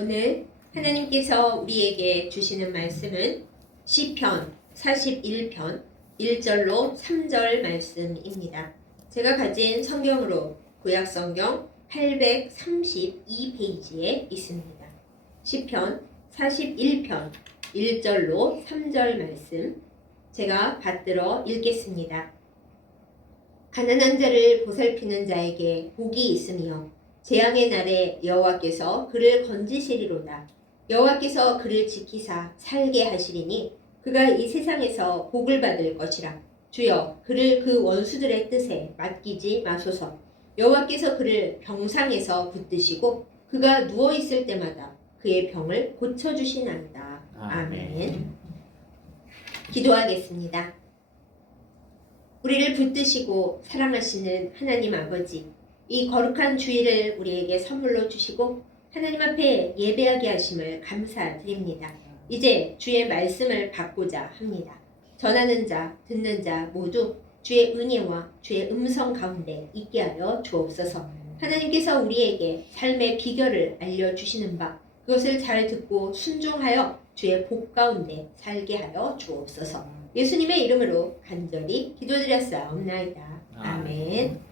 오늘 하나님께서 우리에게 주시는 말씀은 시편 41편 1절로 3절 말씀입니다. 제가 가진 성경으로 구약성경 832페이지에 있습니다. 시편 41편 1절로 3절 말씀 제가 받들어 읽겠습니다. 가난한 자를 보살피는 자에게 복이 있으며 재앙의 날에 여호와께서 그를 건지시리로다. 여호와께서 그를 지키사 살게 하시리니 그가 이 세상에서 복을 받을 것이라. 주여 그를 그 원수들의 뜻에 맡기지 마소서. 여호와께서 그를 병상에서 붙드시고 그가 누워있을 때마다 그의 병을 고쳐주시나이다. 아멘. 기도하겠습니다. 우리를 붙드시고 사랑하시는 하나님 아버지, 이 거룩한 주일을 우리에게 선물로 주시고 하나님 앞에 예배하게 하심을 감사드립니다. 이제 주의 말씀을 받고자 합니다. 전하는 자, 듣는 자 모두 주의 은혜와 주의 음성 가운데 있게 하여 주옵소서. 하나님께서 우리에게 삶의 비결을 알려주시는 바 그것을 잘 듣고 순종하여 주의 복 가운데 살게 하여 주옵소서. 예수님의 이름으로 간절히 기도드렸사옵나이다. 아멘.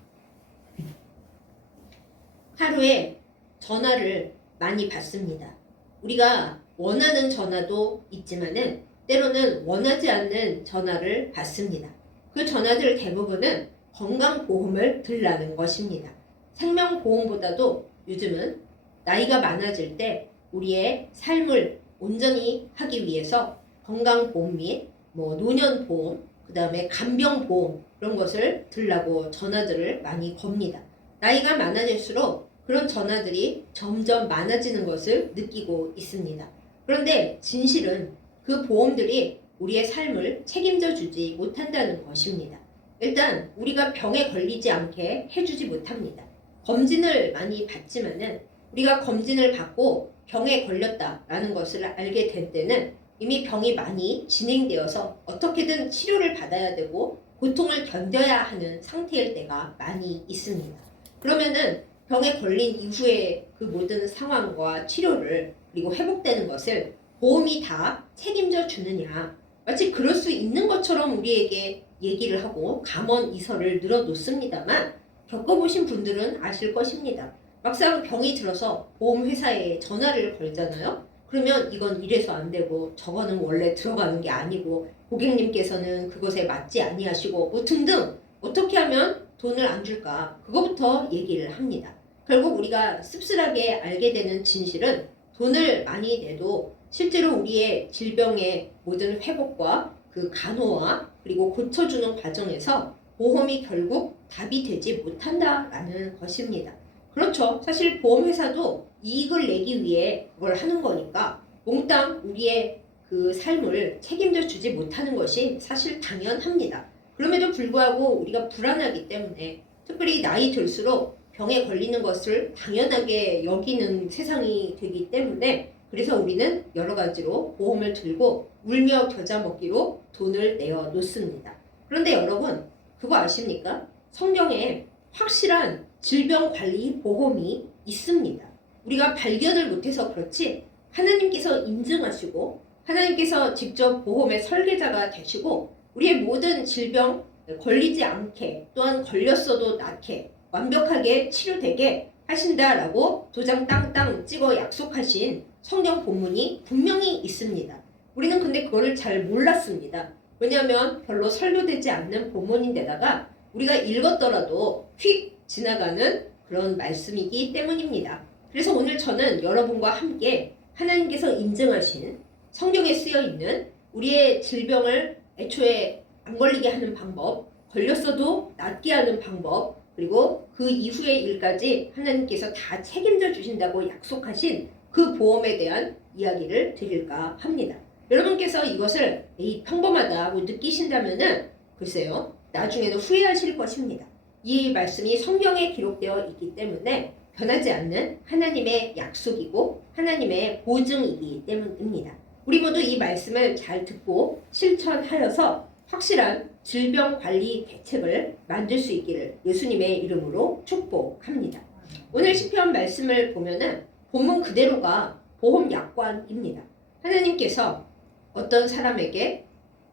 하루에 전화를 많이 받습니다. 우리가 원하는 전화도 있지만은 때로는 원하지 않는 전화를 받습니다. 그 전화들 대부분은 건강보험을 들라는 것입니다. 생명보험보다도 요즘은 나이가 많아질 때 우리의 삶을 온전히 하기 위해서 건강보험 및 노년보험, 그 다음에 간병보험 이런 것을 들라고 전화들을 많이 겁니다. 나이가 많아질수록 그런 전화들이 점점 많아지는 것을 느끼고 있습니다. 그런데 진실은 그 보험들이 우리의 삶을 책임져 주지 못한다는 것입니다. 일단 우리가 병에 걸리지 않게 해주지 못합니다. 검진을 많이 받지만은 우리가 검진을 받고 병에 걸렸다라는 것을 알게 된 때는 이미 병이 많이 진행되어서 어떻게든 치료를 받아야 되고 고통을 견뎌야 하는 상태일 때가 많이 있습니다. 그러면은 병에 걸린 이후에 그 모든 상황과 치료를 그리고 회복되는 것을 보험이 다 책임져 주느냐, 마치 그럴 수 있는 것처럼 우리에게 얘기를 하고 감언이설을 늘어놓습니다만 겪어보신 분들은 아실 것입니다. 막상 병이 들어서 보험회사에 전화를 걸잖아요. 그러면 이건 이래서 안 되고 저거는 원래 들어가는 게 아니고 고객님께서는 그것에 맞지 아니하시고 등등 어떻게 하면 돈을 안 줄까, 그거부터 얘기를 합니다. 결국 우리가 씁쓸하게 알게 되는 진실은 돈을 많이 내도 실제로 우리의 질병의 모든 회복과 그 간호와 그리고 고쳐주는 과정에서 보험이 결국 답이 되지 못한다라는 것입니다. 그렇죠. 사실 보험회사도 이익을 내기 위해 그걸 하는 거니까 몽땅 우리의 그 삶을 책임져 주지 못하는 것이 사실 당연합니다. 그럼에도 불구하고 우리가 불안하기 때문에 특별히 나이 들수록 병에 걸리는 것을 당연하게 여기는 세상이 되기 때문에 그래서 우리는 여러 가지로 보험을 들고 울며 겨자 먹기로 돈을 내어 놓습니다. 그런데 여러분 그거 아십니까? 성경에 확실한 질병관리 보험이 있습니다. 우리가 발견을 못해서 그렇지 하나님께서 인증하시고 하나님께서 직접 보험의 설계자가 되시고 우리의 모든 질병 걸리지 않게 또한 걸렸어도 낫게 완벽하게 치료되게 하신다라고 도장 땅땅 찍어 약속하신 성경 본문이 분명히 있습니다. 우리는 근데 그거를 잘 몰랐습니다. 왜냐하면 별로 설교되지 않는 본문인데다가 우리가 읽었더라도 휙 지나가는 그런 말씀이기 때문입니다. 그래서 오늘 저는 여러분과 함께 하나님께서 인증하신 성경에 쓰여 있는 우리의 질병을 애초에 안 걸리게 하는 방법, 걸렸어도 낫게 하는 방법, 그리고 그 이후의 일까지 하나님께서 다 책임져 주신다고 약속하신 그 보험에 대한 이야기를 드릴까 합니다. 여러분께서 이것을 평범하다고 느끼신다면은 글쎄요, 나중에는 후회하실 것입니다. 이 말씀이 성경에 기록되어 있기 때문에 변하지 않는 하나님의 약속이고 하나님의 보증이기 때문입니다. 우리 모두 이 말씀을 잘 듣고 실천하여서 확실한 질병관리 대책을 만들 수 있기를 예수님의 이름으로 축복합니다. 오늘 시편 말씀을 보면은 본문 그대로가 보험약관입니다. 하나님께서 어떤 사람에게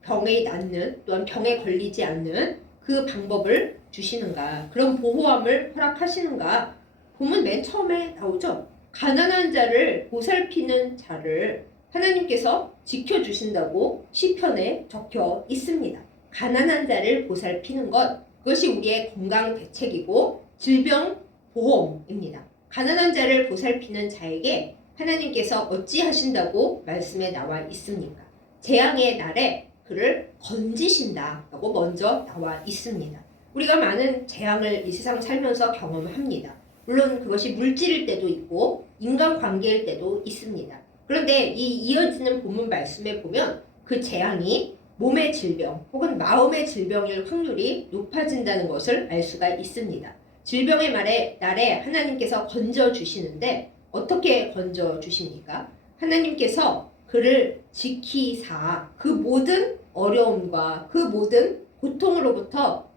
병에 낫는 또한 병에 걸리지 않는 그 방법을 주시는가, 그런 보호함을 허락하시는가 보면 맨 처음에 나오죠. 가난한 자를 보살피는 자를 하나님께서 지켜주신다고 시편에 적혀 있습니다. 가난한 자를 보살피는 것, 그것이 우리의 건강 대책이고 질병 보험입니다. 가난한 자를 보살피는 자에게 하나님께서 어찌하신다고 말씀에 나와 있습니까? 재앙의 날에 그를 건지신다라고 먼저 나와 있습니다. 우리가 많은 재앙을 이 세상 살면서 경험합니다. 물론 그것이 물질일 때도 있고 인간관계일 때도 있습니다. 그런데 이 이어지는 본문 말씀에 보면 그 재앙이 몸의 질병 혹은 마음의 질병일 확률이 높아진다는 것을 알 수가 있습니다. 질병의 날에 하나님께서 건져주시는데 어떻게 건져주십니까? 하나님께서 그를 지키사 그 모든 어려움과 그 모든 고통으로부터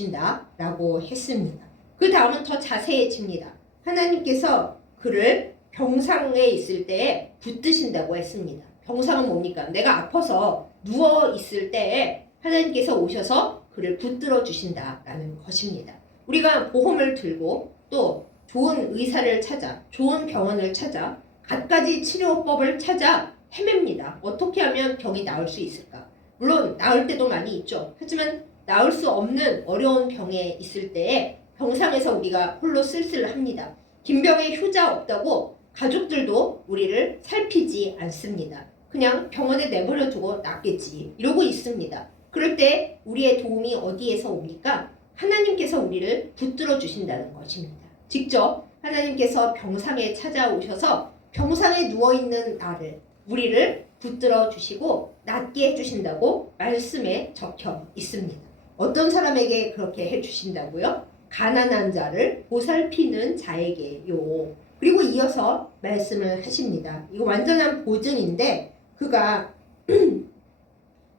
건져주신다라고 했습니다. 그 다음은 더 자세해집니다. 하나님께서 그를 병상에 있을 때에 붙드신다고 했습니다. 병상은 뭡니까? 내가 아파서 누워 있을 때에 하나님께서 오셔서 그를 붙들어 주신다라는 것입니다. 우리가 보험을 들고 또 좋은 의사를 찾아, 좋은 병원을 찾아, 갖가지 치료법을 찾아 헤맵니다. 어떻게 하면 병이 나을 수 있을까? 물론 나을 때도 많이 있죠. 하지만 나을 수 없는 어려운 병에 있을 때에 병상에서 우리가 홀로 쓸쓸합니다. 김병에 효자 없다고 가족들도 우리를 살피지 않습니다. 그냥 병원에 내버려 두고 낫겠지 이러고 있습니다. 그럴 때 우리의 도움이 어디에서 옵니까? 하나님께서 우리를 붙들어 주신다는 것입니다. 직접 하나님께서 병상에 찾아오셔서 병상에 누워있는 나를, 우리를 붙들어 주시고 낫게 해주신다고 말씀에 적혀 있습니다. 어떤 사람에게 그렇게 해주신다고요? 가난한 자를 보살피는 자에게요. 그리고 이어서 말씀을 하십니다. 이거 완전한 보증인데 그가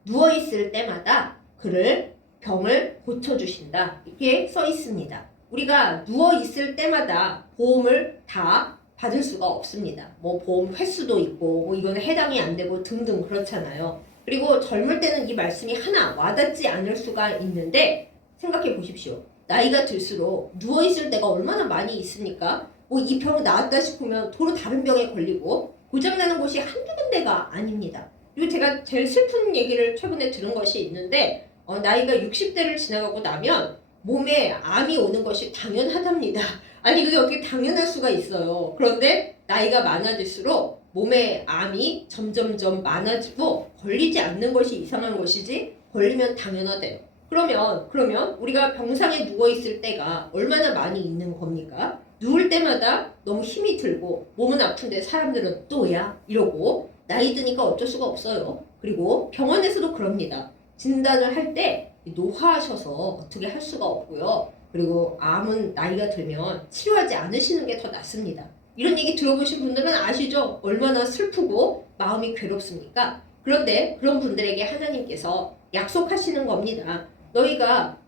누워있을 때마다 그를 병을 고쳐주신다. 이렇게 써 있습니다. 우리가 누워있을 때마다 보험을 다 받을 수가 없습니다. 뭐 보험 횟수도 있고 뭐 이거는 해당이 안 되고 등등 그렇잖아요. 그리고 젊을 때는 이 말씀이 하나 와닿지 않을 수가 있는데 생각해 보십시오. 나이가 들수록 누워있을 때가 얼마나 많이 있습니까? 뭐 이 병 나았다 싶으면 도로 다른 병에 걸리고 고장나는 곳이 한두 군데가 아닙니다. 그리고 제가 제일 슬픈 얘기를 최근에 들은 것이 있는데 나이가 60대를 지나가고 나면 몸에 암이 오는 것이 당연하답니다. 아니 그게 어떻게 당연할 수가 있어요. 그런데 나이가 많아질수록 몸에 암이 점점점 많아지고 걸리지 않는 것이 이상한 것이지 걸리면 당연하대요. 그러면 우리가 병상에 누워있을 때가 얼마나 많이 있는 겁니까? 누울 때마다 너무 힘이 들고 몸은 아픈데 사람들은 또야 이러고 나이 드니까 어쩔 수가 없어요. 그리고 병원에서도 그럽니다. 진단을 할 때 노화하셔서 어떻게 할 수가 없고요. 그리고 암은 나이가 들면 치료하지 않으시는 게 더 낫습니다. 이런 얘기 들어보신 분들은 아시죠? 얼마나 슬프고 마음이 괴롭습니까? 그런데 그런 분들에게 하나님께서 약속하시는 겁니다. 너희가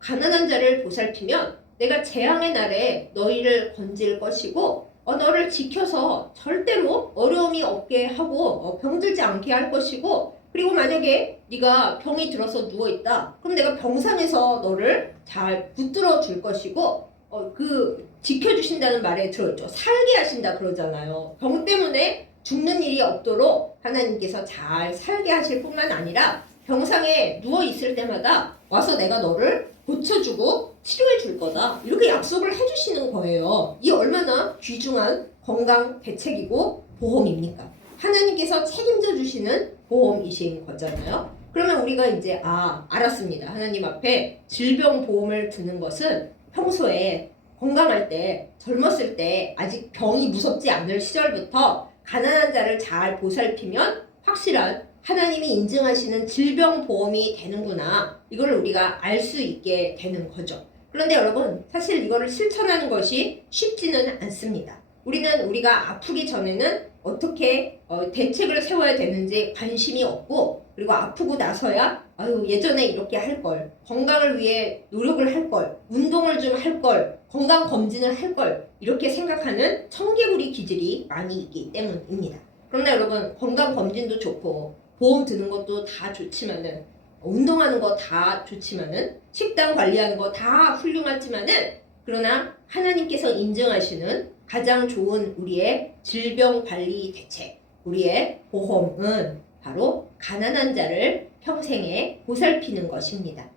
가난한 자를 보살피면 내가 재앙의 날에 너희를 건질 것이고 너를 지켜서 절대로 어려움이 없게 하고 병들지 않게 할 것이고 그리고 만약에 네가 병이 들어서 누워있다. 그럼 내가 병상에서 너를 잘 붙들어 줄 것이고 그 지켜주신다는 말에 들어있죠. 살게 하신다 그러잖아요. 병 때문에 죽는 일이 없도록 하나님께서 잘 살게 하실 뿐만 아니라 병상에 누워있을 때마다 와서 내가 너를 고쳐주고 치료해 줄 거다. 이렇게 약속을 해주시는 거예요. 이 얼마나 귀중한 건강 대책이고 보험입니까? 하나님께서 책임져 주시는 보험이신 거잖아요. 그러면 우리가 이제 알았습니다. 하나님 앞에 질병보험을 드는 것은 평소에 건강할 때, 젊었을 때 아직 병이 무섭지 않을 시절부터 가난한 자를 잘 보살피면 확실한 하나님이 인증하시는 질병보험이 되는구나. 이걸 우리가 알 수 있게 되는 거죠. 그런데 여러분, 사실 이거를 실천하는 것이 쉽지는 않습니다. 우리가 아프기 전에는 어떻게 대책을 세워야 되는지 관심이 없고 그리고 아프고 나서야 예전에 이렇게 할 걸, 건강을 위해 노력을 할 걸, 운동을 좀 할 걸, 건강검진을 할 걸 이렇게 생각하는 청개구리 기질이 많이 있기 때문입니다. 그러나 여러분, 건강검진도 좋고 보험 드는 것도 다 좋지만은, 운동하는 거 다 좋지만은, 식단 관리하는 거 다 훌륭하지만은, 그러나 하나님께서 인정하시는 가장 좋은 우리의 질병 관리 대책, 우리의 보험은 바로 가난한 자를 평생에 보살피는 것입니다.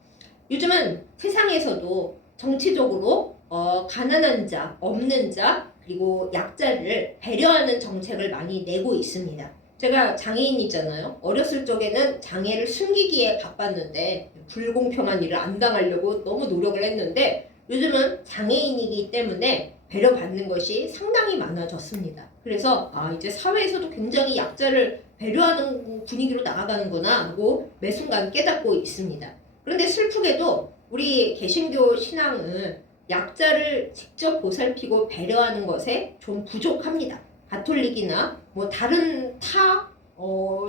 요즘은 세상에서도 정치적으로 가난한 자, 없는 자, 그리고 약자를 배려하는 정책을 많이 내고 있습니다. 제가 장애인이잖아요. 어렸을 적에는 장애를 숨기기에 바빴는데 불공평한 일을 안 당하려고 너무 노력을 했는데, 요즘은 장애인이기 때문에 배려받는 것이 상당히 많아졌습니다. 그래서 이제 사회에서도 굉장히 약자를 배려하는 분위기로 나아가는구나 하고 매 순간 깨닫고 있습니다. 그런데 슬프게도 우리 개신교 신앙은 약자를 직접 보살피고 배려하는 것에 좀 부족합니다. 가톨릭이나 뭐 다른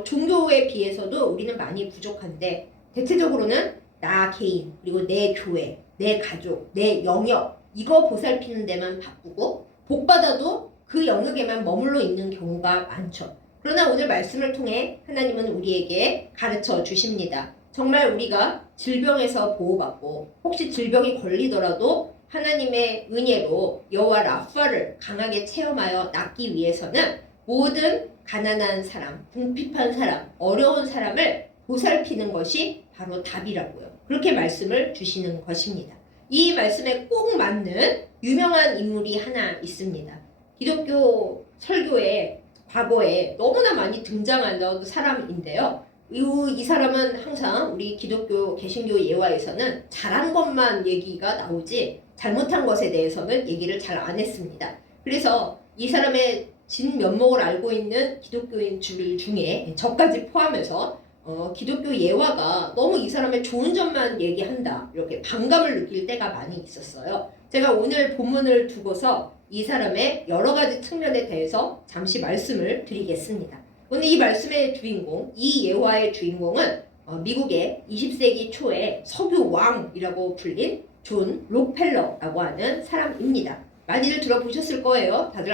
종교에 비해서도 우리는 많이 부족한데, 대체적으로는 나 개인, 그리고 내 교회, 내 가족, 내 영역, 이거 보살피는 데만 바쁘고 복받아도 그 영역에만 머물러 있는 경우가 많죠. 그러나 오늘 말씀을 통해 하나님은 우리에게 가르쳐 주십니다. 정말 우리가 질병에서 보호받고 혹시 질병이 걸리더라도 하나님의 은혜로 여호와 라파를 강하게 체험하여 낫기 위해서는 모든 가난한 사람, 궁핍한 사람, 어려운 사람을 보살피는 것이 바로 답이라고요. 그렇게 말씀을 주시는 것입니다. 이 말씀에 꼭 맞는 유명한 인물이 하나 있습니다. 기독교 설교에 과거에 너무나 많이 등장하는 사람인데요. 이 사람은 항상 우리 기독교 개신교 예화에서는 잘한 것만 얘기가 나오지 잘못한 것에 대해서는 얘기를 잘 안 했습니다. 그래서 이 사람의 진면목을 알고 있는 기독교인들 중에 저까지 포함해서 기독교 예화가 너무 이 사람의 좋은 점만 얘기한다, 이렇게 반감을 느낄 때가 많이 있었어요. 제가 오늘 본문을 두고서 이 사람의 여러 가지 측면에 대해서 잠시 말씀을 드리겠습니다. 오늘 이 말씀의 주인공, 이 예화의 주인공은 미국의 20세기 초에 석유 왕이라고 불린 존 록펠러라고 하는 사람입니다. 많이들 들어보셨을 거예요. 다들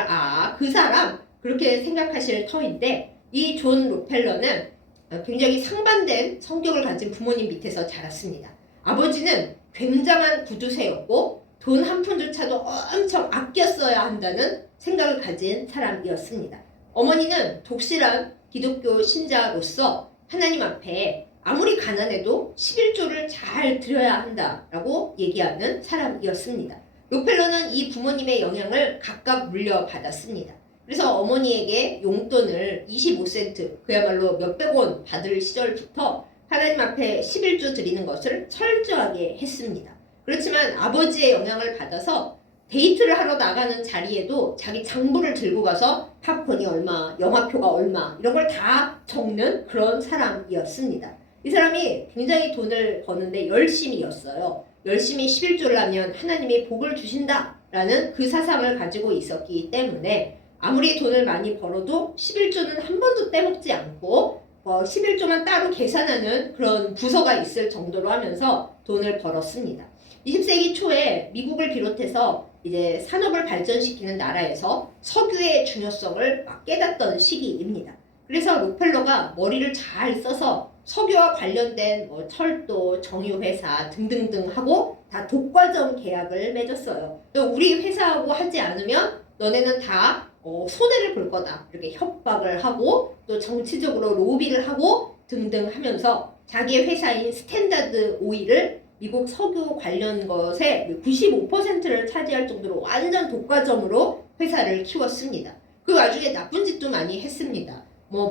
그 사람, 그렇게 생각하실 터인데, 이 존 록펠러는 굉장히 상반된 성격을 가진 부모님 밑에서 자랐습니다. 아버지는 굉장한 구두쇠였고 돈 한 푼조차도 엄청 아껴 써야 한다는 생각을 가진 사람이었습니다. 어머니는 독실한 기독교 신자로서 하나님 앞에 아무리 가난해도 11조를 잘 드려야 한다라고 얘기하는 사람이었습니다. 록펠러는 이 부모님의 영향을 각각 물려받았습니다. 그래서 어머니에게 용돈을 25센트, 그야말로 몇백 원 받을 시절부터 하나님 앞에 11조 드리는 것을 철저하게 했습니다. 그렇지만 아버지의 영향을 받아서 데이트를 하러 나가는 자리에도 자기 장부를 들고 가서 팝콘이 얼마, 영화표가 얼마, 이런 걸 다 적는 그런 사람이었습니다. 이 사람이 굉장히 돈을 버는데 열심히였어요. 열심히 11조를 하면 하나님이 복을 주신다라는 그 사상을 가지고 있었기 때문에 아무리 돈을 많이 벌어도 11조는 한 번도 떼먹지 않고 11조만 따로 계산하는 그런 부서가 있을 정도로 하면서 돈을 벌었습니다. 20세기 초에 미국을 비롯해서 이제 산업을 발전시키는 나라에서 석유의 중요성을 막 깨닫던 시기입니다. 그래서 록펠러가 머리를 잘 써서 석유와 관련된 철도, 정유회사 등등등 하고 다 독과점 계약을 맺었어요. 우리 회사하고 하지 않으면 너네는 다 손해를 볼 거다, 이렇게 협박을 하고 또 정치적으로 로비를 하고 등등 하면서 자기의 회사인 스탠다드 오일을 미국 석유 관련 것의 95%를 차지할 정도로 완전 독과점으로 회사를 키웠습니다. 그 와중에 나쁜 짓도 많이 했습니다.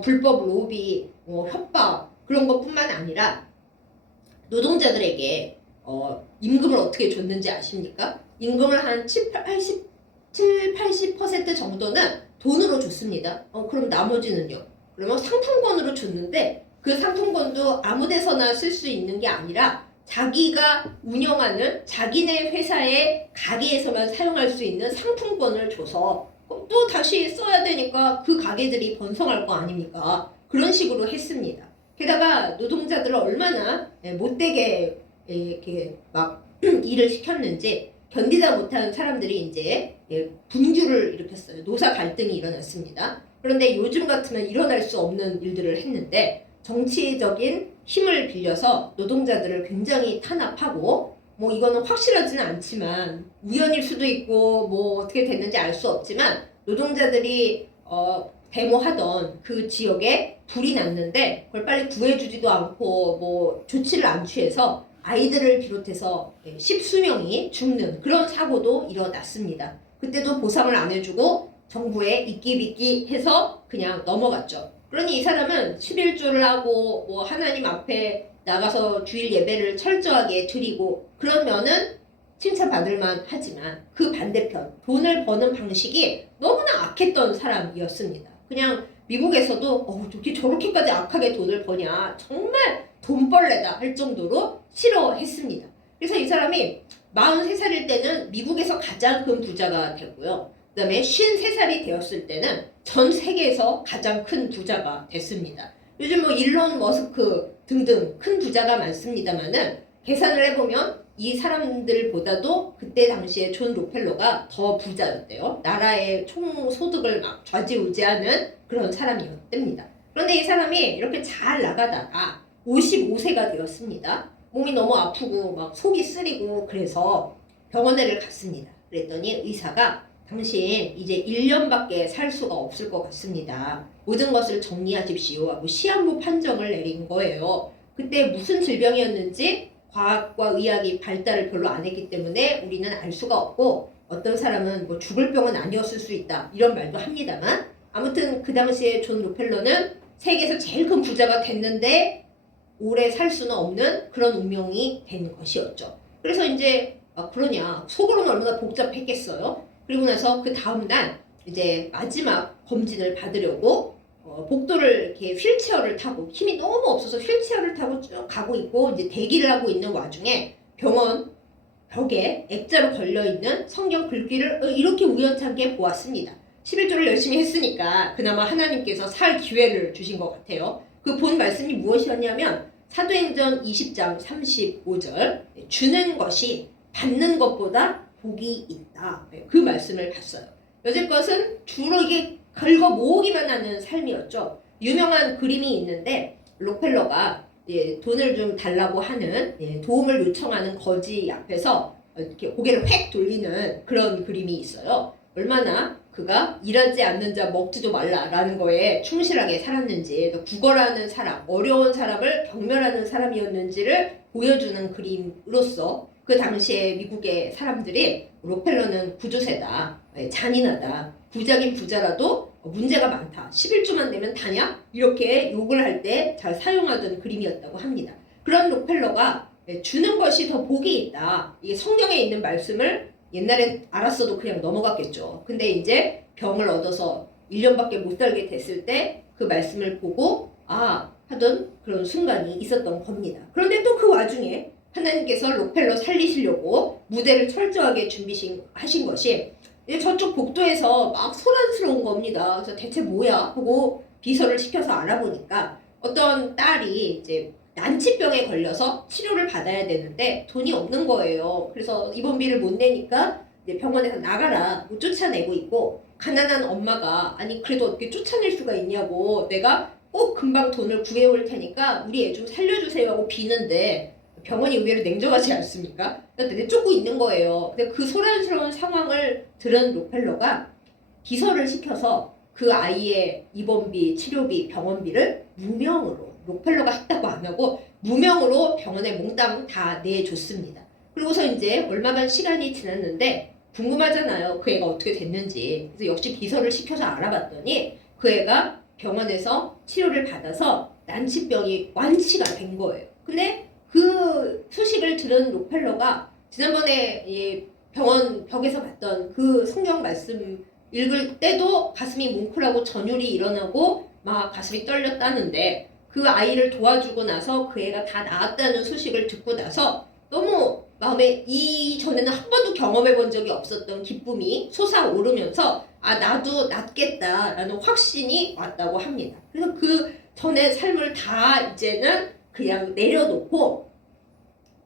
불법 로비, 협박, 그런 것뿐만 아니라 노동자들에게 임금을 어떻게 줬는지 아십니까? 임금을 한 80% 정도는 돈으로 줬습니다. 그럼 나머지는요? 그러면 상품권으로 줬는데 그 상품권도 아무 데서나 쓸 수 있는 게 아니라 자기가 운영하는 자기네 회사의 가게에서만 사용할 수 있는 상품권을 줘서 또 다시 써야 되니까 그 가게들이 번성할 거 아닙니까? 그런 식으로 했습니다. 게다가 노동자들을 얼마나 못되게 이렇게 막 일을 시켰는지 견디다 못한 사람들이 이제 분규를 일으켰어요. 노사 갈등이 일어났습니다. 그런데 요즘 같으면 일어날 수 없는 일들을 했는데 정치적인 힘을 빌려서 노동자들을 굉장히 탄압하고 뭐 이거는 확실하지는 않지만 우연일 수도 있고 뭐 어떻게 됐는지 알 수 없지만 노동자들이 데모하던 그 지역에 불이 났는데 그걸 빨리 구해주지도 않고 뭐 조치를 안 취해서 아이들을 비롯해서 십수명이 죽는 그런 사고도 일어났습니다. 그때도 보상을 안 해주고 정부에 이끼비끼 해서 그냥 넘어갔죠. 그러니 이 사람은 11조를 하고 뭐 하나님 앞에 나가서 주일 예배를 철저하게 드리고 그러면은 칭찬받을만 하지만 그 반대편 돈을 버는 방식이 너무나 악했던 사람이었습니다. 그냥 미국에서도 어떻게 저렇게까지 악하게 돈을 버냐 정말 돈벌레다 할 정도로 싫어했습니다. 그래서 이 사람이 43살일 때는 미국에서 가장 큰 부자가 되고요. 그 다음에 53살이 되었을 때는 전 세계에서 가장 큰 부자가 됐습니다. 요즘 뭐 일론 머스크 등등 큰 부자가 많습니다만은 계산을 해보면 이 사람들보다도 그때 당시에 존 록펠러가 더 부자였대요. 나라의 총 소득을 막 좌지우지하는 그런 사람이었답니다. 그런데 이 사람이 이렇게 잘 나가다가 55세가 되었습니다. 몸이 너무 아프고 막 속이 쓰리고 그래서 병원에를 갔습니다. 그랬더니 의사가 당신 이제 1년밖에 살 수가 없을 것 같습니다. 모든 것을 정리하십시오 하고 시한부 판정을 내린 거예요. 그때 무슨 질병이었는지 과학과 의학이 발달을 별로 안 했기 때문에 우리는 알 수가 없고 어떤 사람은 뭐 죽을 병은 아니었을 수 있다 이런 말도 합니다만 아무튼 그 당시에 존 록펠러는 세계에서 제일 큰 부자가 됐는데 오래 살 수는 없는 그런 운명이 된 것이었죠. 그래서 이제 그러냐 속으로는 얼마나 복잡했겠어요. 그리고 나서 그 다음날 이제 마지막 검진을 받으려고 복도를 이렇게 휠체어를 타고 힘이 너무 없어서 휠체어를 타고 쭉 가고 있고 이제 대기를 하고 있는 와중에 병원 벽에 액자로 걸려있는 성경 글귀를 이렇게 우연찮게 보았습니다. 11조를 열심히 했으니까 그나마 하나님께서 살 기회를 주신 것 같아요. 그 본 말씀이 무엇이었냐면 사도행전 20장 35절 주는 것이 받는 것보다 복이 있다. 그 말씀을 봤어요. 여태껏은 주로 이게 긁어 모으기만 하는 삶이었죠. 유명한 그림이 있는데 록펠러가 돈을 좀 달라고 하는 도움을 요청하는 거지 앞에서 이렇게 고개를 획 돌리는 그런 그림이 있어요. 얼마나 그가 일하지 않는 자 먹지도 말라라는 거에 충실하게 살았는지 구걸하는 사람, 어려운 사람을 경멸하는 사람이었는지를 보여주는 그림으로서 그 당시에 미국의 사람들이 록펠러는 구두쇠다, 잔인하다, 부자긴 부자라도 문제가 많다, 11조만 내면 다냐? 이렇게 욕을 할 때 잘 사용하던 그림이었다고 합니다. 그런 록펠러가 주는 것이 더 복이 있다. 이게 성경에 있는 말씀을 옛날엔 알았어도 그냥 넘어갔겠죠. 근데 이제 병을 얻어서 1년밖에 못 살게 됐을 때 그 말씀을 보고 하던 그런 순간이 있었던 겁니다. 그런데 또 그 와중에 하나님께서 록펠러 살리시려고 무대를 철저하게 준비하신 것이 이제 저쪽 복도에서 막 소란스러운 겁니다. 그래서 대체 뭐야 하고 비서를 시켜서 알아보니까 어떤 딸이 이제 난치병에 걸려서 치료를 받아야 되는데 돈이 없는 거예요. 그래서 입원비를 못 내니까 이제 병원에서 나가라 뭐 쫓아내고 있고 가난한 엄마가 아니 그래도 어떻게 쫓아낼 수가 있냐고 내가 꼭 금방 돈을 구해올 테니까 우리 애 좀 살려주세요 하고 비는데 병원이 의외로 냉정하지 않습니까? 내쫓고 있는 거예요. 근데 그 소란스러운 상황을 들은 록펠러가 비서를 시켜서 그 아이의 입원비, 치료비, 병원비를 무명으로 록펠러가 했다고 안 하고 무명으로 병원에 몽땅 다 내줬습니다. 그리고서 이제 얼마간 시간이 지났는데 궁금하잖아요. 그 애가 어떻게 됐는지. 그래서 역시 비서를 시켜서 알아봤더니 그 애가 병원에서 치료를 받아서 난치병이 완치가 된 거예요. 근데 그 소식을 들은 록펠러가 지난번에 병원 벽에서 봤던 그 성경 말씀 읽을 때도 가슴이 뭉클하고 전율이 일어나고 막 가슴이 떨렸다는데 그 아이를 도와주고 나서 그 애가 다 나았다는 소식을 듣고 나서 너무 마음에 이전에는 한 번도 경험해 본 적이 없었던 기쁨이 솟아오르면서 나도 낫겠다라는 확신이 왔다고 합니다. 그래서 그 전에 삶을 다 이제는 그냥 내려놓고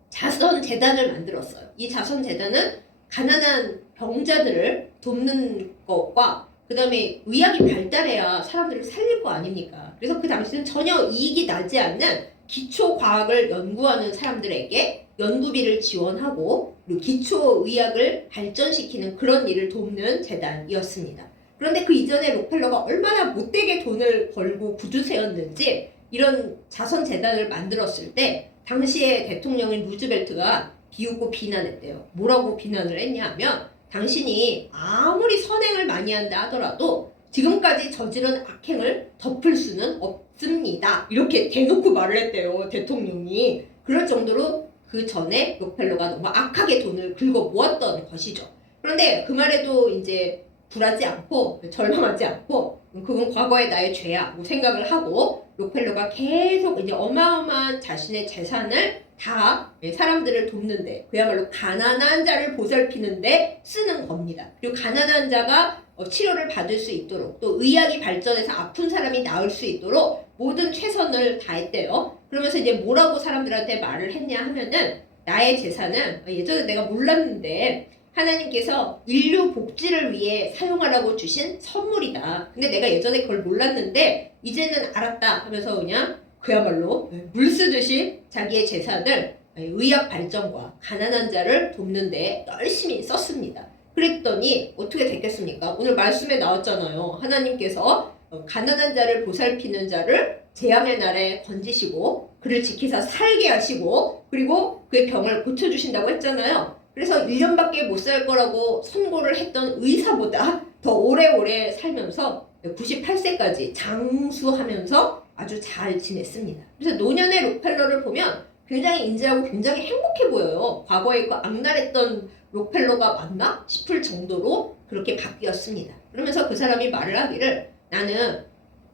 자선재단을 만들었어요. 이 자선재단은 가난한 병자들을 돕는 것과 그 다음에 의학이 발달해야 사람들을 살릴 거 아닙니까? 그래서 그 당시는 전혀 이익이 나지 않는 기초 과학을 연구하는 사람들에게 연구비를 지원하고 그리고 기초 의학을 발전시키는 그런 일을 돕는 재단이었습니다. 그런데 그 이전에 록펠러가 얼마나 못되게 돈을 벌고 구두 세웠는지 이런 자선 재단을 만들었을 때 당시의 대통령인 루즈벨트가 비웃고 비난했대요. 뭐라고 비난을 했냐면 당신이 아무리 선행을 많이 한다 하더라도 지금까지 저지른 악행을 덮을 수는 없습니다. 이렇게 대놓고 말을 했대요. 대통령이. 그럴 정도로 그 전에 록펠러가 너무 악하게 돈을 긁어 모았던 것이죠. 그런데 그 말에도 이제 굴하지 않고 절망하지 않고 그건 과거의 나의 죄야 뭐 생각을 하고 록펠러가 계속 이제 어마어마한 자신의 재산을 다 사람들을 돕는데 그야말로 가난한 자를 보살피는데 쓰는 겁니다. 그리고 가난한 자가 치료를 받을 수 있도록 또 의학이 발전해서 아픈 사람이 나을 수 있도록 모든 최선을 다했대요. 그러면서 이제 뭐라고 사람들한테 말을 했냐 하면은 나의 재산은 예전에 내가 몰랐는데 하나님께서 인류 복지를 위해 사용하라고 주신 선물이다. 근데 내가 예전에 그걸 몰랐는데 이제는 알았다 하면서 그냥 그야말로 물 쓰듯이 자기의 재산을 의학 발전과 가난한 자를 돕는데 열심히 썼습니다. 그랬더니 어떻게 됐겠습니까? 오늘 말씀에 나왔잖아요. 하나님께서 가난한 자를 보살피는 자를 재앙의 날에 건지시고 그를 지키사 살게 하시고 그리고 그의 병을 고쳐주신다고 했잖아요. 그래서 1년밖에 못 살 거라고 선고를 했던 의사보다 더 오래오래 살면서 98세까지 장수하면서 아주 잘 지냈습니다. 그래서 노년의 록펠러를 보면 굉장히 인자하고 굉장히 행복해 보여요. 과거에 그 악랄했던 록펠러가 맞나 싶을 정도로 그렇게 바뀌었습니다. 그러면서 그 사람이 말을 하기를 나는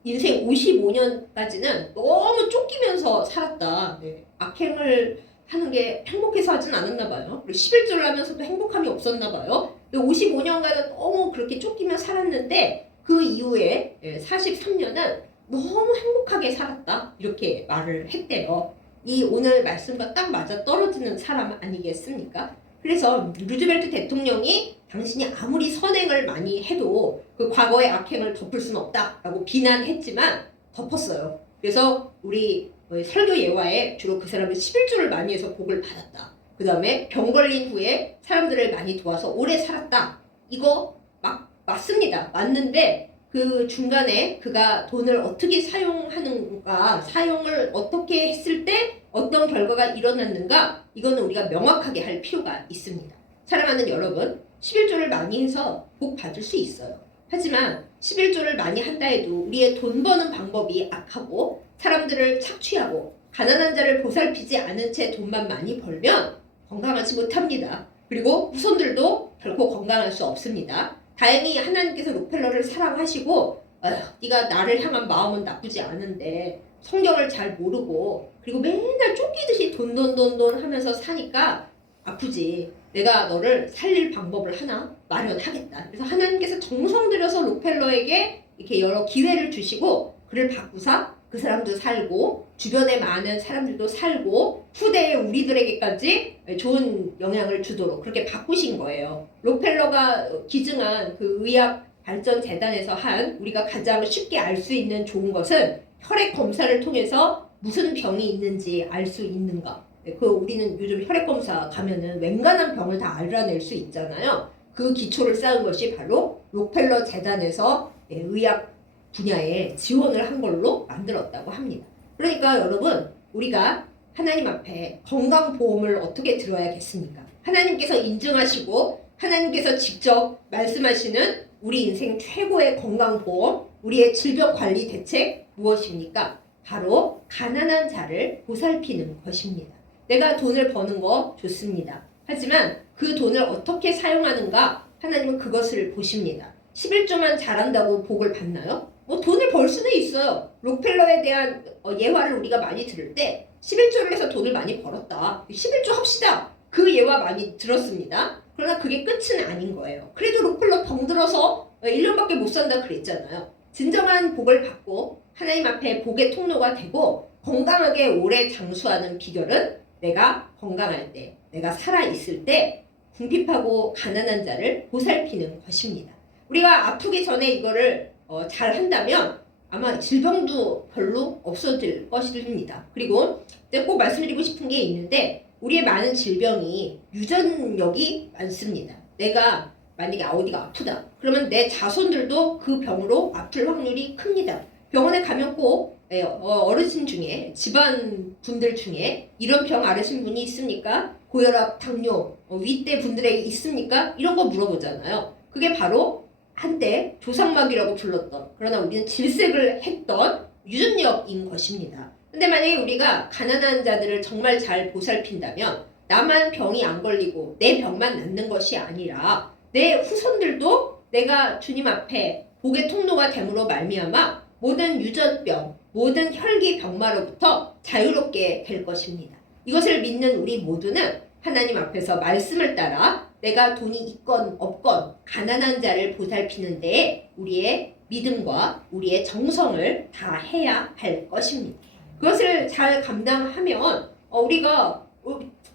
인생 55년까지는 너무 쫓기면서 살았다. 악행을 하는 게 행복해서 하진 않았나 봐요. 그리고 11조를 하면서도 행복함이 없었나 봐요. 55년간은 너무 그렇게 쫓기며 살았는데 그 이후에 43년은 너무 행복하게 살았다. 이렇게 말을 했대요. 이 오늘 말씀과 딱 맞아 떨어지는 사람 아니겠습니까? 그래서 루즈벨트 대통령이 당신이 아무리 선행을 많이 해도 그 과거의 악행을 덮을 수는 없다라고 비난했지만 덮었어요. 그래서 우리 설교 예화에 주로 그 사람은 11조를 많이 해서 복을 받았다. 그 다음에 병 걸린 후에 사람들을 많이 도와서 오래 살았다. 이거 맞습니다. 맞는데 그 중간에 그가 돈을 어떻게 사용하는가, 사용을 어떻게 했을 때 어떤 결과가 일어났는가, 이거는 우리가 명확하게 할 필요가 있습니다. 사랑하는 여러분, 11조를 많이 해서 복 받을 수 있어요. 하지만 11조를 많이 한다 해도 우리의 돈 버는 방법이 악하고 사람들을 착취하고 가난한 자를 보살피지 않은 채 돈만 많이 벌면 건강하지 못합니다. 그리고 후손들도 결코 건강할 수 없습니다. 다행히 하나님께서 록펠러를 사랑하시고 네가 나를 향한 마음은 나쁘지 않은데 성경을 잘 모르고 그리고 맨날 쫓기듯이 돈 하면서 사니까 아프지. 내가 너를 살릴 방법을 하나 마련하겠다. 그래서 하나님께서 정성 들여서 록펠러에게 이렇게 여러 기회를 주시고 그를 바꾸사 그 사람도 살고 주변에 많은 사람들도 살고 후대에 우리들에게까지 좋은 영향을 주도록 그렇게 바꾸신 거예요. 록펠러가 기증한 그 의학 발전 재단에서 한 우리가 가장 쉽게 알 수 있는 좋은 것은 혈액 검사를 통해서 무슨 병이 있는지 알 수 있는가. 우리는 요즘 혈액 검사 가면은 웬간한 병을 다 알아낼 수 있잖아요. 그 기초를 쌓은 것이 바로 록펠러 재단에서 의학 분야에 지원을 한 걸로 만들었다고 합니다. 그러니까 여러분, 우리가 하나님 앞에 건강보험을 어떻게 들어야겠습니까? 하나님께서 인증하시고 하나님께서 직접 말씀하시는 우리 인생 최고의 건강보험, 우리의 질병관리 대책 무엇입니까? 바로 가난한 자를 보살피는 것입니다. 내가 돈을 버는 거 좋습니다. 하지만 그 돈을 어떻게 사용하는가 하나님은 그것을 보십니다. 11조만 잘한다고 복을 받나요? 돈을 벌 수는 있어요. 록펠러에 대한 예화를 우리가 많이 들을 때 11조를 해서 돈을 많이 벌었다. 11조 합시다. 그 예화 많이 들었습니다. 그러나 그게 끝은 아닌 거예요. 그래도 록펠러 병들어서 1년밖에 못 산다 그랬잖아요. 진정한 복을 받고 하나님 앞에 복의 통로가 되고 건강하게 오래 장수하는 비결은 내가 건강할 때, 내가 살아있을 때 궁핍하고 가난한 자를 보살피는 것입니다. 우리가 아프기 전에 이거를 잘 한다면 아마 질병도 별로 없어질 것입니다. 그리고 꼭 말씀드리고 싶은 게 있는데 우리의 많은 질병이 유전력이 많습니다. 내가 만약에 어디가 아프다 그러면 내 자손들도 그 병으로 아플 확률이 큽니다. 병원에 가면 꼭 어르신 중에 집안 분들 중에 이런 병 앓으신 분이 있습니까? 고혈압, 당뇨, 위대 분들에게 있습니까? 이런 거 물어보잖아요. 그게 바로 한때 조상막이라고 불렀던, 그러나 우리는 질색을 했던 유전력인 것입니다. 근데 만약에 우리가 가난한 자들을 정말 잘 보살핀다면 나만 병이 안 걸리고 내 병만 낫는 것이 아니라 내 후손들도 내가 주님 앞에 복의 통로가 됨으로 말미암아 모든 유전병, 모든 혈기 병마로부터 자유롭게 될 것입니다. 이것을 믿는 우리 모두는 하나님 앞에서 말씀을 따라 내가 돈이 있건 없건 가난한 자를 보살피는 데에 우리의 믿음과 우리의 정성을 다해야 할 것입니다. 그것을 잘 감당하면 우리가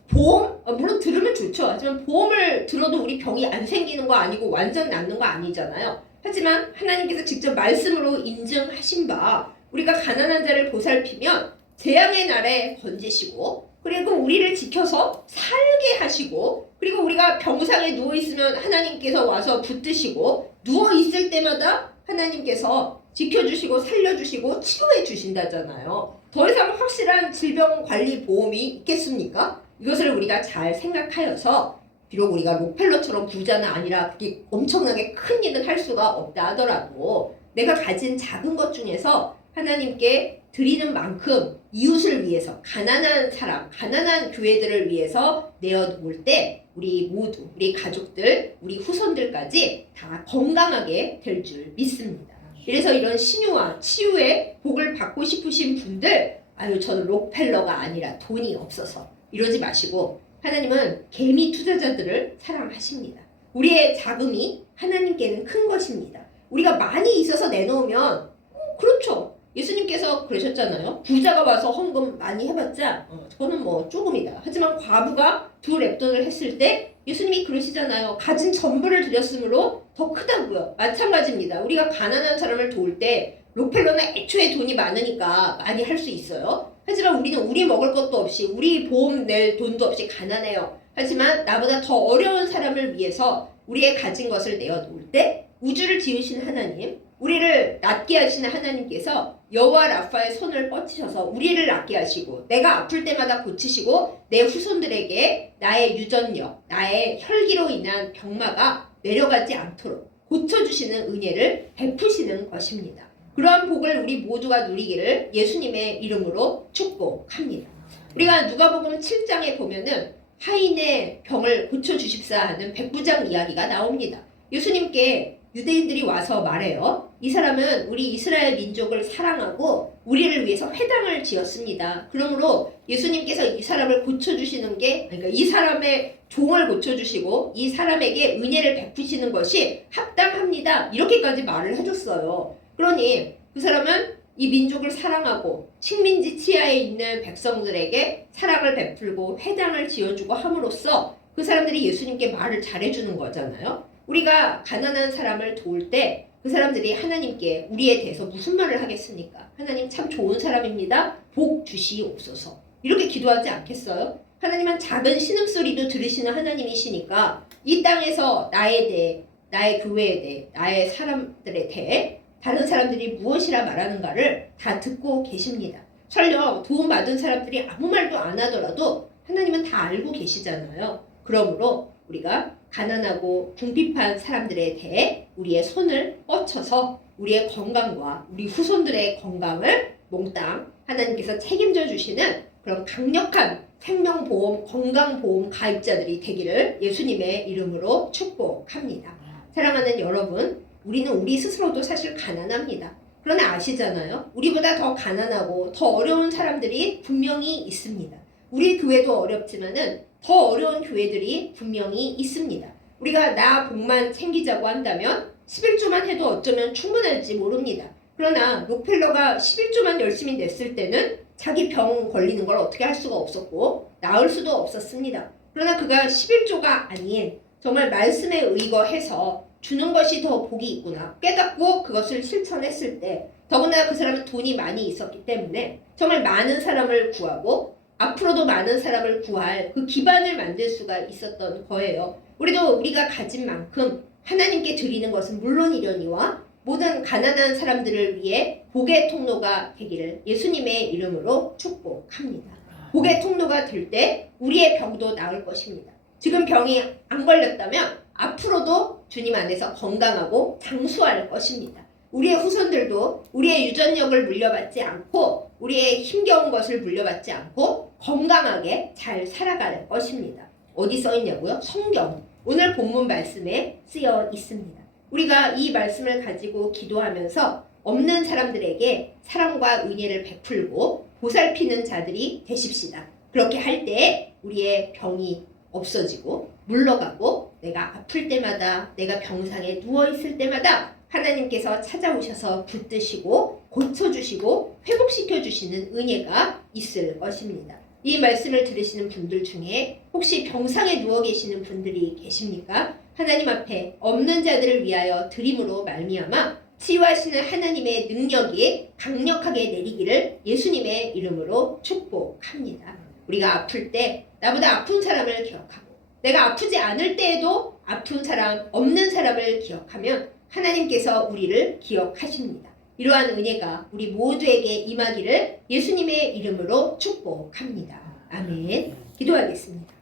보험? 물론 들으면 좋죠. 하지만 보험을 들어도 우리 병이 안 생기는 거 아니고 완전 낫는 거 아니잖아요. 하지만 하나님께서 직접 말씀으로 인증하신 바 우리가 가난한 자를 보살피면 재앙의 날에 건지시고 그리고 우리를 지켜서 살게 하시고 그리고 우리가 병상에 누워있으면 하나님께서 와서 붙드시고 누워있을 때마다 하나님께서 지켜주시고 살려주시고 치료해 주신다잖아요. 더 이상 확실한 질병관리보험이 있겠습니까? 이것을 우리가 잘 생각하여서 비록 우리가 록펠러처럼 부자는 아니라 그렇게 엄청나게 큰 일은 할 수가 없다 하더라도 내가 가진 작은 것 중에서 하나님께 드리는 만큼 이웃을 위해서 가난한 사람, 가난한 교회들을 위해서 내어놓을 때 우리 모두, 우리 가족들, 우리 후손들까지 다 건강하게 될 줄 믿습니다. 그래서 이런 신유와 치유의 복을 받고 싶으신 분들 아유 저는 록펠러가 아니라 돈이 없어서 이러지 마시고 하나님은 개미 투자자들을 사랑하십니다. 우리의 자금이 하나님께는 큰 것입니다. 우리가 많이 있어서 내놓으면 그렇죠. 예수님께서 그러셨잖아요. 부자가 와서 헌금 많이 해봤자 저는 뭐 조금이다. 하지만 과부가 2렙돈을 했을 때 예수님이 그러시잖아요. 가진 전부를 드렸으므로 더 크다고요. 마찬가지입니다. 우리가 가난한 사람을 도울 때 록펠러는 애초에 돈이 많으니까 많이 할 수 있어요. 하지만 우리는 우리 먹을 것도 없이 우리 보험 낼 돈도 없이 가난해요. 하지만 나보다 더 어려운 사람을 위해서 우리의 가진 것을 내어놓을 때 우주를 지으신 하나님, 우리를 낫게 하시는 하나님께서 여호와 라파의 손을 뻗치셔서 우리를 낫게 하시고 내가 아플 때마다 고치시고 내 후손들에게 나의 유전력, 나의 혈기로 인한 병마가 내려가지 않도록 고쳐주시는 은혜를 베푸시는 것입니다. 그러한 복을 우리 모두가 누리기를 예수님의 이름으로 축복합니다. 우리가 누가복음 7장에 보면은 하인의 병을 고쳐주십사 하는 백부장 이야기가 나옵니다. 예수님께 유대인들이 와서 말해요. 이 사람은 우리 이스라엘 민족을 사랑하고 우리를 위해서 회당을 지었습니다. 그러므로 예수님께서 이 사람을 고쳐주시는 게 그러니까 이 사람의 종을 고쳐주시고 이 사람에게 은혜를 베푸시는 것이 합당합니다. 이렇게까지 말을 해줬어요. 그러니 그 사람은 이 민족을 사랑하고 식민지 치하에 있는 백성들에게 사랑을 베풀고 회당을 지어주고 함으로써 그 사람들이 예수님께 말을 잘해주는 거잖아요. 우리가 가난한 사람을 도울 때 그 사람들이 하나님께 우리에 대해서 무슨 말을 하겠습니까? 하나님 참 좋은 사람입니다. 복 주시옵소서. 이렇게 기도하지 않겠어요? 하나님은 작은 신음소리도 들으시는 하나님이시니까 이 땅에서 나에 대해, 나의 교회에 대해, 나의 사람들에 대해 다른 사람들이 무엇이라 말하는가를 다 듣고 계십니다. 설령 도움받은 사람들이 아무 말도 안 하더라도 하나님은 다 알고 계시잖아요. 그러므로 우리가 가난하고 궁핍한 사람들에 대해 우리의 손을 뻗쳐서 우리의 건강과 우리 후손들의 건강을 몽땅 하나님께서 책임져 주시는 그런 강력한 생명보험, 건강보험 가입자들이 되기를 예수님의 이름으로 축복합니다. 사랑하는 여러분, 우리는 우리 스스로도 사실 가난합니다. 그러나 아시잖아요. 우리보다 더 가난하고 더 어려운 사람들이 분명히 있습니다. 우리 교회도 어렵지만은 더 어려운 교회들이 분명히 있습니다. 우리가 나 복만 챙기자고 한다면 11조만 해도 어쩌면 충분할지 모릅니다. 그러나 록펠러가 11조만 열심히 냈을 때는 자기 병 걸리는 걸 어떻게 할 수가 없었고 나을 수도 없었습니다. 그러나 그가 11조가 아닌 정말 말씀에 의거해서 주는 것이 더 복이 있구나 깨닫고 그것을 실천했을 때, 더구나 그 사람은 돈이 많이 있었기 때문에 정말 많은 사람을 구하고 앞으로도 많은 사람을 구할 그 기반을 만들 수가 있었던 거예요. 우리도 우리가 가진 만큼 하나님께 드리는 것은 물론이려니와 모든 가난한 사람들을 위해 복의 통로가 되기를 예수님의 이름으로 축복합니다. 복의 통로가 될 때 우리의 병도 나을 것입니다. 지금 병이 안 걸렸다면 앞으로도 주님 안에서 건강하고 장수할 것입니다. 우리의 후손들도 우리의 유전력을 물려받지 않고 우리의 힘겨운 것을 물려받지 않고 건강하게 잘 살아갈 것입니다. 어디 써 있냐고요? 성경. 오늘 본문 말씀에 쓰여 있습니다. 우리가 이 말씀을 가지고 기도하면서 없는 사람들에게 사랑과 은혜를 베풀고 보살피는 자들이 되십시다. 그렇게 할 때 우리의 병이 없어지고 물러가고 내가 아플 때마다 내가 병상에 누워있을 때마다 하나님께서 찾아오셔서 붙드시고 고쳐주시고 회복시켜주시는 은혜가 있을 것입니다. 이 말씀을 들으시는 분들 중에 혹시 병상에 누워 계시는 분들이 계십니까? 하나님 앞에 없는 자들을 위하여 드림으로 말미암아 치유하시는 하나님의 능력이 강력하게 내리기를 예수님의 이름으로 축복합니다. 우리가 아플 때 나보다 아픈 사람을 기억하고 내가 아프지 않을 때에도 아픈 사람, 없는 사람을 기억하면 하나님께서 우리를 기억하십니다. 이러한 은혜가 우리 모두에게 임하기를 예수님의 이름으로 축복합니다. 아멘. 기도하겠습니다.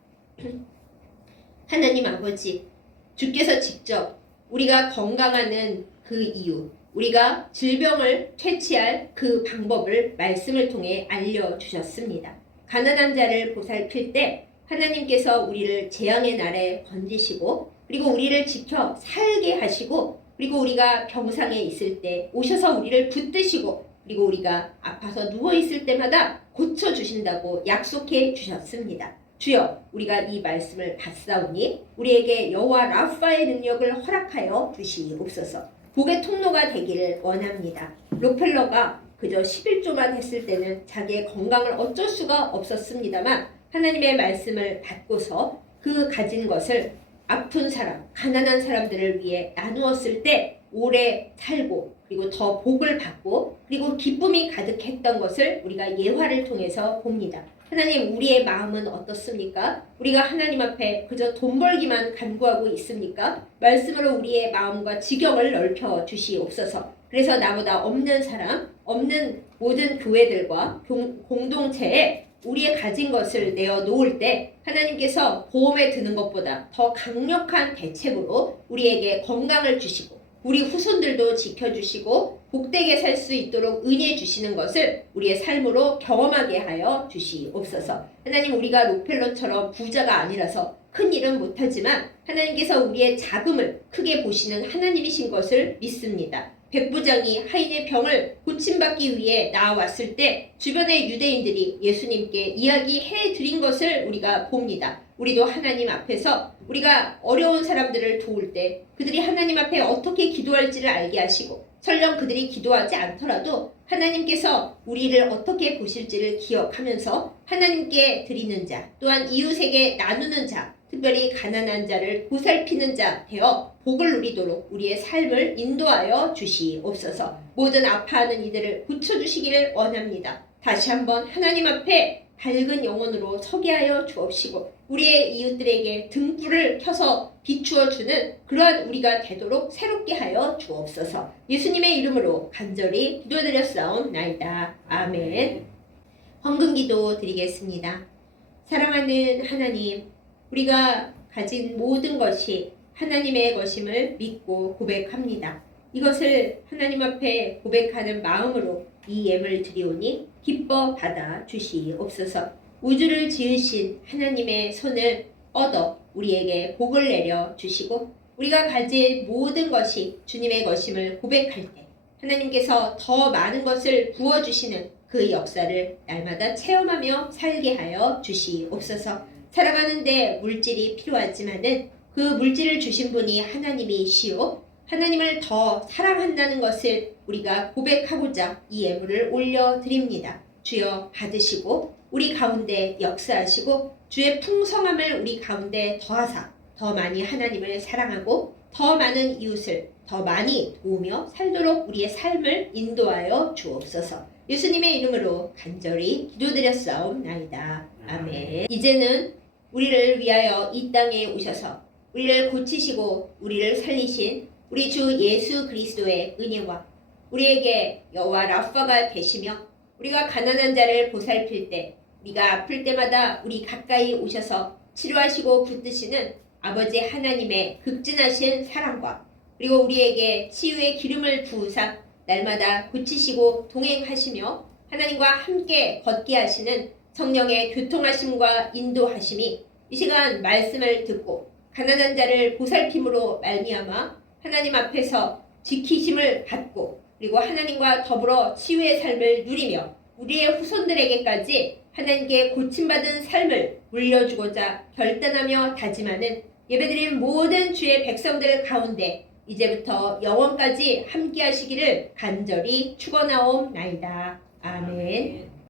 하나님 아버지, 주께서 직접 우리가 건강하는 그 이유, 우리가 질병을 퇴치할 그 방법을 말씀을 통해 알려주셨습니다. 가난한 자를 보살필 때 하나님께서 우리를 재앙의 날에 건지시고 그리고 우리를 지켜 살게 하시고 그리고 우리가 병상에 있을 때 오셔서 우리를 붙드시고 그리고 우리가 아파서 누워있을 때마다 고쳐주신다고 약속해 주셨습니다. 주여, 우리가 이 말씀을 받사오니 우리에게 여호와 라파의 능력을 허락하여 주시옵소서. 복의 통로가 되기를 원합니다. 록펠러가 그저 11조만 했을 때는 자기의 건강을 어쩔 수가 없었습니다만 하나님의 말씀을 받고서 그 가진 것을 아픈 사람, 가난한 사람들을 위해 나누었을 때 오래 살고 그리고 더 복을 받고 그리고 기쁨이 가득했던 것을 우리가 예화를 통해서 봅니다. 하나님, 우리의 마음은 어떻습니까? 우리가 하나님 앞에 그저 돈 벌기만 간구하고 있습니까? 말씀으로 우리의 마음과 지경을 넓혀 주시옵소서. 그래서 나보다 없는 사람, 없는 모든 교회들과 공동체에 우리의 가진 것을 내어 놓을 때 하나님께서 보험에 드는 것보다 더 강력한 대책으로 우리에게 건강을 주시고 우리 후손들도 지켜주시고 복되게 살 수 있도록 은혜 주시는 것을 우리의 삶으로 경험하게 하여 주시옵소서. 하나님, 우리가 록펠러처럼 부자가 아니라서 큰 일은 못하지만 하나님께서 우리의 자금을 크게 보시는 하나님이신 것을 믿습니다. 백부장이 하인의 병을 고침받기 위해 나왔을 때 주변의 유대인들이 예수님께 이야기해 드린 것을 우리가 봅니다. 우리도 하나님 앞에서 우리가 어려운 사람들을 도울 때 그들이 하나님 앞에 어떻게 기도할지를 알게 하시고 설령 그들이 기도하지 않더라도 하나님께서 우리를 어떻게 보실지를 기억하면서 하나님께 드리는 자, 또한 이웃에게 나누는 자, 특별히 가난한 자를 보살피는 자 되어 복을 누리도록 우리의 삶을 인도하여 주시옵소서. 모든 아파하는 이들을 고쳐주시기를 원합니다. 다시 한번 하나님 앞에 밝은 영혼으로 서게 하여 주옵시고 우리의 이웃들에게 등불을 켜서 비추어주는 그러한 우리가 되도록 새롭게 하여 주옵소서. 예수님의 이름으로 간절히 기도드렸사옵나이다. 아멘. 헌금기도 드리겠습니다. 사랑하는 하나님, 우리가 가진 모든 것이 하나님의 것임을 믿고 고백합니다. 이것을 하나님 앞에 고백하는 마음으로 이 예물 드리오니 기뻐 받아 주시옵소서. 우주를 지으신 하나님의 손을 얻어 우리에게 복을 내려 주시고 우리가 가진 모든 것이 주님의 것임을 고백할 때 하나님께서 더 많은 것을 부어주시는 그 역사를 날마다 체험하며 살게 하여 주시옵소서. 살아가는데 물질이 필요하지만은 그 물질을 주신 분이 하나님이시오. 하나님을 더 사랑한다는 것을 우리가 고백하고자 이 예물을 올려드립니다. 주여 받으시고 우리 가운데 역사하시고 주의 풍성함을 우리 가운데 더하사 더 많이 하나님을 사랑하고 더 많은 이웃을 더 많이 도우며 살도록 우리의 삶을 인도하여 주옵소서. 예수님의 이름으로 간절히 기도드렸사옵나이다. 아멘. 이제는 우리를 위하여 이 땅에 오셔서 우리를 고치시고 우리를 살리신 우리 주 예수 그리스도의 은혜와 우리에게 여호와 라파가 되시며 우리가 가난한 자를 보살필 때 우리가 아플 때마다 우리 가까이 오셔서 치료하시고 붙드시는 아버지 하나님의 극진하신 사랑과 그리고 우리에게 치유의 기름을 부으사 날마다 고치시고 동행하시며 하나님과 함께 걷게 하시는 성령의 교통하심과 인도하심이 이 시간 말씀을 듣고 가난한 자를 보살핌으로 말미암아 하나님 앞에서 지키심을 받고 그리고 하나님과 더불어 치유의 삶을 누리며 우리의 후손들에게까지 하나님께 고침받은 삶을 물려주고자 결단하며 다짐하는 예배드린 모든 주의 백성들 가운데 이제부터 영원까지 함께 하시기를 간절히 축원하옵나이다. 아멘.